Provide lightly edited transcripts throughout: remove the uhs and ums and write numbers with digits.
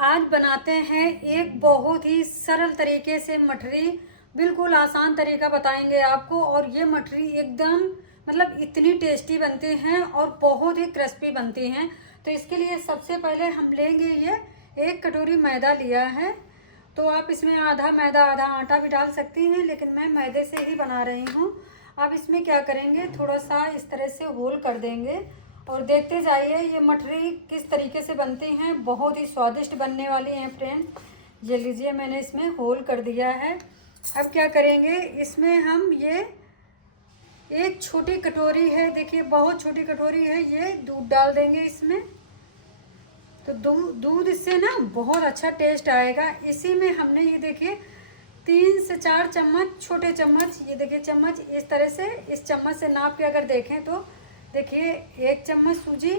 आज बनाते हैं एक बहुत ही सरल तरीके से मठरी। बिल्कुल आसान तरीका बताएंगे आपको। और ये मठरी एकदम मतलब इतनी टेस्टी बनती हैं और बहुत ही क्रिस्पी बनती हैं। तो इसके लिए सबसे पहले हम लेंगे ये 1 कटोरी मैदा लिया है। तो आप इसमें आधा मैदा आधा आटा भी डाल सकती हैं, लेकिन मैं मैदे से ही बना रही हूँ। आप इसमें क्या करेंगे, थोड़ा सा इस तरह से होल कर देंगे और देखते जाइए ये मठरी किस तरीके से बनती हैं। बहुत ही स्वादिष्ट बनने वाली हैं फ्रेंड। ये लीजिए, मैंने इसमें होल कर दिया है। अब क्या करेंगे, इसमें हम ये 1 छोटी कटोरी है, देखिए बहुत छोटी कटोरी है, ये दूध डाल देंगे इसमें। तो दूध इससे ना बहुत अच्छा टेस्ट आएगा। इसी में हमने ये देखिए 3 से 4 चम्मच, छोटे चम्मच, ये देखिए चम्मच इस तरह से, इस चम्मच से नाप के अगर देखें तो देखिए 1 चम्मच सूजी,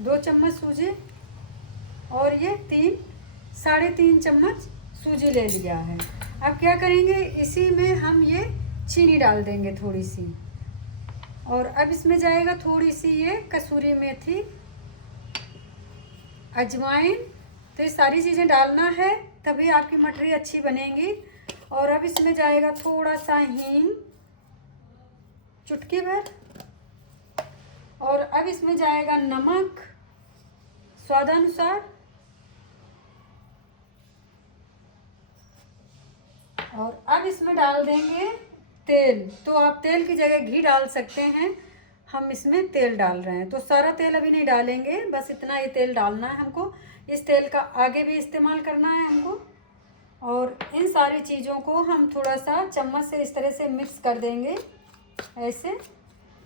2 चम्मच सूजी और ये 3-3.5 चम्मच सूजी ले लिया है। अब क्या करेंगे, इसी में हम ये चीनी डाल देंगे थोड़ी सी। और अब इसमें जाएगा थोड़ी सी ये कसूरी मेथी, अजवाइन। तो ये सारी चीज़ें डालना है, तभी आपकी मठरी अच्छी बनेगी। और अब इसमें जाएगा थोड़ा सा हींग, चुटकी भर। और अब इसमें जाएगा नमक स्वादानुसार। और अब इसमें डाल देंगे तेल। तो आप तेल की जगह घी डाल सकते हैं, हम इसमें तेल डाल रहे हैं। तो सारा तेल अभी नहीं डालेंगे, बस इतना ही तेल डालना है हमको। इस तेल का आगे भी इस्तेमाल करना है हमको। और इन सारी चीज़ों को हम थोड़ा सा चम्मच से इस तरह से मिक्स कर देंगे ऐसे।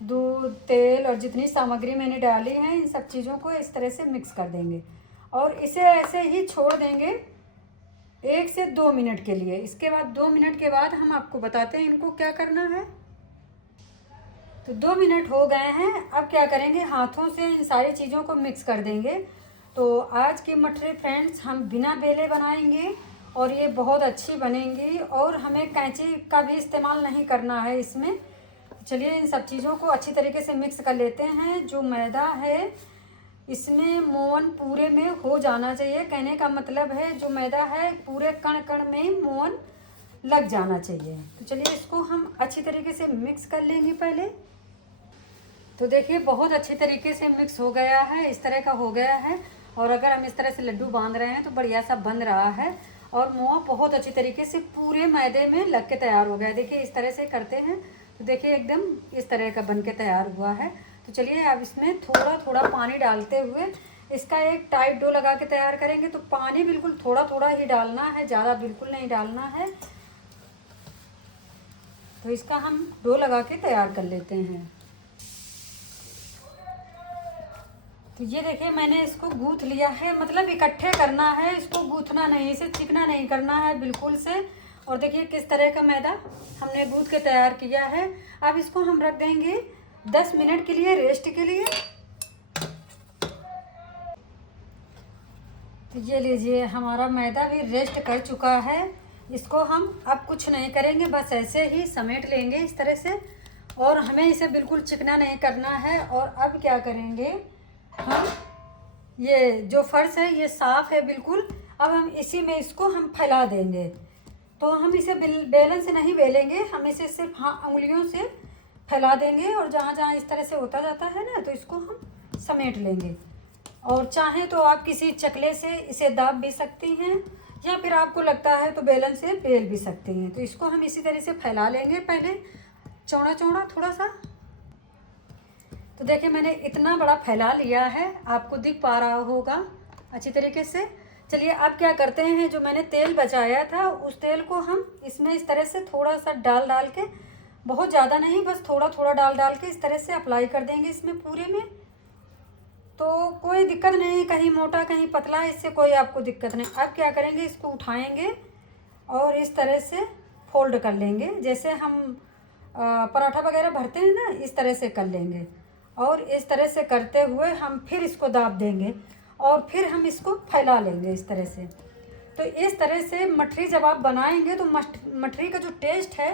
दूध, तेल और जितनी सामग्री मैंने डाली है, इन सब चीज़ों को इस तरह से मिक्स कर देंगे और इसे ऐसे ही छोड़ देंगे 1 से 2 मिनट के लिए। इसके बाद 2 मिनट के बाद हम आपको बताते हैं इनको क्या करना है। तो 2 मिनट हो गए हैं। अब क्या करेंगे, हाथों से इन सारी चीज़ों को मिक्स कर देंगे। तो आज की मठरी फ्रेंड्स हम बिना बेले बनाएंगे और ये बहुत अच्छी बनेंगी। और हमें कैंची का भी इस्तेमाल नहीं करना है इसमें। चलिए इन सब चीज़ों को अच्छी तरीके से मिक्स कर लेते हैं। जो मैदा है इसमें मोवन पूरे में हो जाना चाहिए। कहने का मतलब है जो मैदा है पूरे कण कण में मोवन लग जाना चाहिए। तो चलिए इसको हम अच्छी तरीके से मिक्स कर लेंगे पहले। तो देखिए बहुत अच्छी तरीके से मिक्स हो गया है, इस तरह का हो गया है। और अगर हम इस तरह से लड्डू बांध रहे हैं तो बढ़िया सा बन रहा है। और मोआ बहुत अच्छी तरीके से पूरे मैदे में लग के तैयार हो गया है। देखिए इस तरह से करते हैं तो देखिए एकदम इस तरह का बन के तैयार हुआ है। तो चलिए अब इसमें थोड़ा थोड़ा पानी डालते हुए इसका एक टाइट डो लगा के तैयार करेंगे। तो पानी बिल्कुल थोड़ा थोड़ा ही डालना है, ज़्यादा बिल्कुल नहीं डालना है। तो इसका हम डो लगा के तैयार कर लेते हैं। तो ये देखिए मैंने इसको गूँथ लिया है, मतलब इकट्ठे करना है इसको, गूँथना नहीं, इसे चिकना नहीं करना है बिल्कुल से। और देखिए किस तरह का मैदा हमने गूँथ के तैयार किया है। अब इसको हम रख देंगे 10 मिनट के लिए रेस्ट के लिए। तो ये लीजिए हमारा मैदा भी रेस्ट कर चुका है। इसको हम अब कुछ नहीं करेंगे, बस ऐसे ही समेट लेंगे इस तरह से। और हमें इसे बिल्कुल चिकना नहीं करना है। और अब क्या करेंगे, हम ये जो फर्श है ये साफ़ है बिल्कुल। अब हम इसी में इसको हम फैला देंगे। तो हम इसे बेलन से नहीं बेलेंगे, हम इसे सिर्फ उंगलियों से फैला देंगे। और जहाँ जहाँ इस तरह से होता जाता है ना, तो इसको हम समेट लेंगे। और चाहें तो आप किसी चकले से इसे दाब भी सकती हैं, या फिर आपको लगता है तो बेलन से बेल भी सकती हैं। तो इसको हम इसी तरह से फैला लेंगे पहले, चौड़ा चौड़ा थोड़ा सा। तो देखिए मैंने इतना बड़ा फैला लिया है, आपको दिख पा रहा होगा अच्छी तरीके से। चलिए अब क्या करते हैं, जो मैंने तेल बचाया था उस तेल को हम इसमें इस तरह से थोड़ा सा डाल के, बहुत ज़्यादा नहीं, बस थोड़ा थोड़ा डाल के इस तरह से अप्लाई कर देंगे इसमें पूरे में। तो कोई दिक्कत नहीं, कहीं मोटा कहीं पतला, इससे कोई आपको दिक्कत नहीं। अब क्या करेंगे, इसको उठाएंगे और इस तरह से फोल्ड कर लेंगे, जैसे हम पराठा वगैरह भरते हैं ना, इस तरह से कर लेंगे। और इस तरह से करते हुए हम फिर इसको दाब देंगे और फिर हम इसको फैला लेंगे इस तरह से। तो इस तरह से मठरी जब आप बनाएंगे तो मठरी का जो टेस्ट है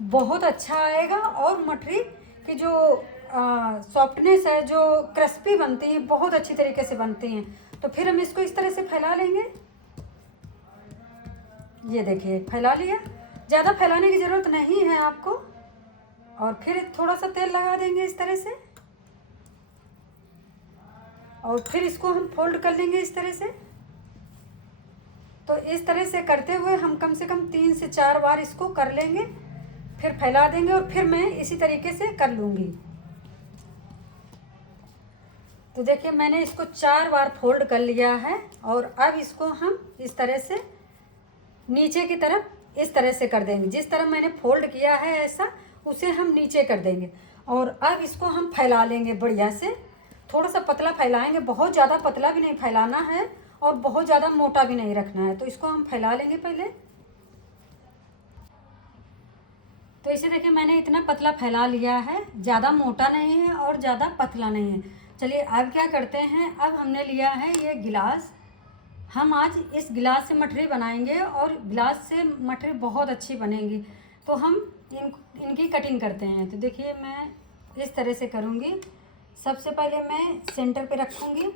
बहुत अच्छा आएगा। और मठरी की जो सॉफ्टनेस है, जो क्रिस्पी बनती है, बहुत अच्छी तरीके से बनती हैं। तो फिर हम इसको इस तरह से फैला लेंगे। ये देखिए फैला लिया, ज़्यादा फैलाने की ज़रूरत नहीं है आपको। और फिर थोड़ा सा तेल लगा देंगे इस तरह से, और फिर इसको हम फोल्ड कर लेंगे इस तरह से। तो इस तरह से करते हुए हम कम से कम 3 से 4 बार इसको कर लेंगे, फिर फैला देंगे और फिर मैं इसी तरीके से कर लूँगी। तो देखिए मैंने इसको 4 बार फोल्ड कर लिया है, और अब इसको हम इस तरह से नीचे की तरफ इस तरह से कर देंगे। जिस तरह मैंने फोल्ड किया है ऐसा, उसे हम नीचे कर देंगे। और अब इसको हम फैला लेंगे बढ़िया से। थोड़ा सा पतला फैलाएंगे, बहुत ज़्यादा पतला भी नहीं फैलाना है और बहुत ज़्यादा मोटा भी नहीं रखना है। तो इसको हम फैला लेंगे पहले। तो इसे देखिए मैंने इतना पतला फैला लिया है, ज़्यादा मोटा नहीं है और ज़्यादा पतला नहीं है। चलिए अब क्या करते हैं, अब हमने लिया है ये गिलास। हम आज इस गिलास से मठरी बनाएंगे और गिलास से मठरी बहुत अच्छी बनेगी। तो हम इनकी कटिंग करते हैं। तो देखिए मैं इस तरह से करूँगी। सबसे पहले मैं सेंटर पे रखूँगी,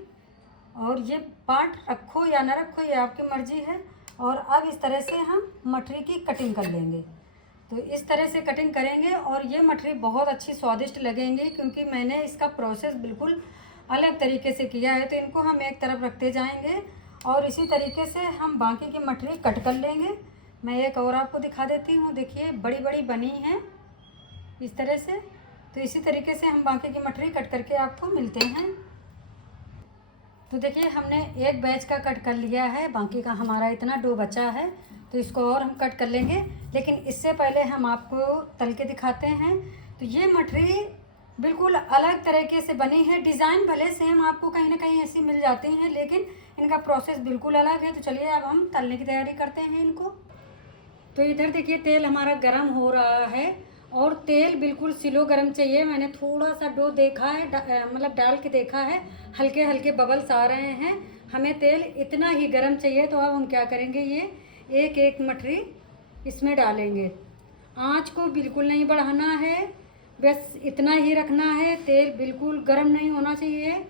और ये पार्ट रखो या ना रखो ये आपकी मर्ज़ी है। और अब इस तरह से हम मठरी की कटिंग कर लेंगे। तो इस तरह से कटिंग करेंगे और ये मठरी बहुत अच्छी स्वादिष्ट लगेंगी, क्योंकि मैंने इसका प्रोसेस बिल्कुल अलग तरीके से किया है। तो इनको हम एक तरफ रखते जाएंगे और इसी तरीके से हम बाकी की मठरी कट कर लेंगे। मैं एक और आपको दिखा देती हूँ। देखिए बड़ी बड़ी बनी हैं इस तरह से। तो इसी तरीके से हम बाकी की मठरी कट करके आपको मिलते हैं। तो देखिए हमने एक बैच का कट कर लिया है, बाकी का हमारा इतना डो बचा है। तो इसको और हम कट कर लेंगे, लेकिन इससे पहले हम आपको तल के दिखाते हैं। तो ये मठरी बिल्कुल अलग तरीके से बनी है। डिज़ाइन भले सेम आपको कहीं ना कहीं ऐसी मिल जाती हैं, लेकिन इनका प्रोसेस बिल्कुल अलग है। तो चलिए अब हम तलने की तैयारी करते हैं इनको। तो इधर देखिए तेल हमारा गरम हो रहा है, और तेल बिल्कुल स्लो गरम चाहिए। मैंने थोड़ा सा डो देखा है, मतलब डाल के देखा है, हल्के हल्के बबल्स आ रहे हैं। हमें तेल इतना ही गरम चाहिए। तो अब हम क्या करेंगे, ये एक एक मठरी इसमें डालेंगे। आँच को बिल्कुल नहीं बढ़ाना है, बस इतना ही रखना है। तेल बिल्कुल गर्म नहीं होना चाहिए,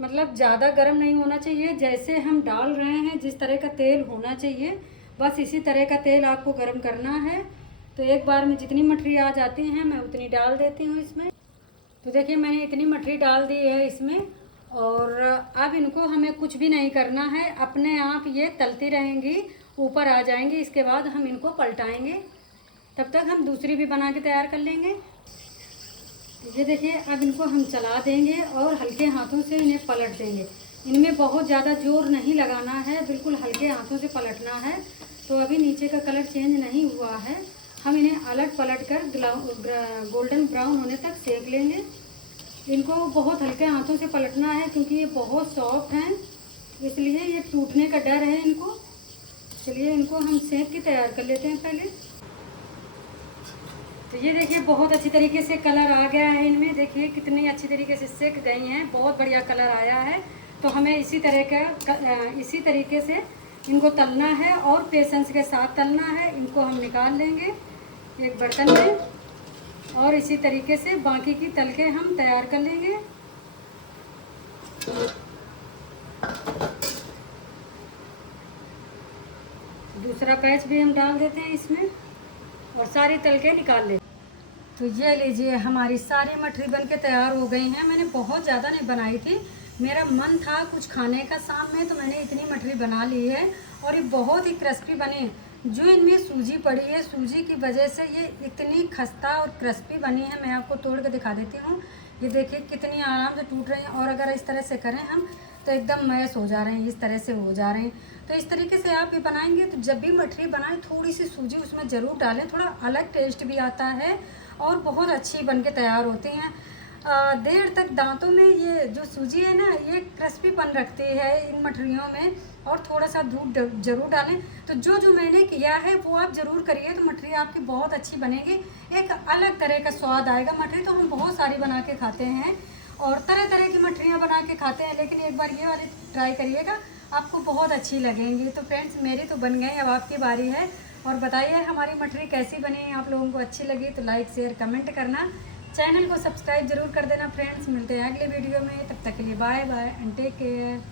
मतलब ज़्यादा गर्म नहीं होना चाहिए। जैसे हम डाल रहे हैं जिस तरह का तेल होना चाहिए, बस इसी तरह का तेल आपको गर्म करना है। तो एक बार में जितनी मठरी आ जाती हैं मैं उतनी डाल देती हूँ इसमें। तो देखिए मैंने इतनी मठरी डाल दी है इसमें, और अब इनको हमें कुछ भी नहीं करना है, अपने आप ये तलती रहेंगी, ऊपर आ जाएंगी। इसके बाद हम इनको पलटाएंगे, तब तक हम दूसरी भी बना के तैयार कर लेंगे। ये देखिए अब इनको हम चला देंगे और हल्के हाथों से इन्हें पलट देंगे। इनमें बहुत ज़्यादा जोर नहीं लगाना है, बिल्कुल हल्के हाथों से पलटना है। तो अभी नीचे का कलर चेंज नहीं हुआ है, हम इन्हें अलट पलट कर गोल्डन ब्राउन होने तक सेक लेंगे। इनको बहुत हल्के हाथों से पलटना है, क्योंकि ये बहुत सॉफ्ट हैं, इसलिए ये टूटने का डर है इनको। चलिए इनको हम सेक के तैयार कर लेते हैं पहले। तो ये देखिए बहुत अच्छी तरीके से कलर आ गया है इनमें। देखिए कितनी अच्छी तरीके से सेक गई हैं, बहुत बढ़िया कलर आया है। तो हमें इसी तरीके से इनको तलना है और पेशेंस के साथ तलना है। इनको हम निकाल लेंगे एक बर्तन में, और इसी तरीके से बाकी की तल के हम तैयार कर लेंगे। दूसरा बैच भी हम डाल देते हैं इसमें और सारी तल के निकाल लेते। तो ये लीजिए हमारी सारी मठरी बन के तैयार हो गई हैं। मैंने बहुत ज़्यादा नहीं बनाई थी, मेरा मन था कुछ खाने का शाम में, तो मैंने इतनी मठरी बना ली है। और ये बहुत ही क्रिस्पी बनी। जो इनमें सूजी पड़ी है, सूजी की वजह से ये इतनी खस्ता और क्रिस्पी बनी है। मैं आपको तोड़ के दिखा देती हूँ। ये देखिए कितनी आराम से टूट रही हैं, और अगर इस तरह से करें हम तो एकदम मैश हो जा रहे हैं, इस तरह से हो जा रहे हैं। तो इस तरीके से आप ये बनाएंगे तो जब भी मठरी बनाएं थोड़ी सी सूजी उसमें ज़रूर डालें, थोड़ा अलग टेस्ट भी आता है और बहुत अच्छी बन के तैयार होती हैं। देर तक दांतों में ये जो सूजी है ना, ये क्रिस्पीपन रखती है इन मठरियों में। और थोड़ा सा दूध ज़रूर डालें। तो जो मैंने किया है वो आप ज़रूर करिए, तो मठरी आपकी बहुत अच्छी बनेगी। एक अलग तरह का स्वाद आएगा। मठरी तो हम बहुत सारी बना के खाते हैं और तरह तरह की मठरियाँ बना के खाते हैं, लेकिन एक बार ये वाली ट्राई करिएगा, आपको बहुत अच्छी लगेंगी। तो फ्रेंड्स मेरी तो बन गई, अब आपकी बारी है। और बताइए हमारी मठरी कैसी बनी, आप लोगों को अच्छी लगी तो लाइक शेयर कमेंट करना, चैनल को सब्सक्राइब जरूर कर देना। फ्रेंड्स मिलते हैं अगले वीडियो में, तब तक के लिए bye bye and take care.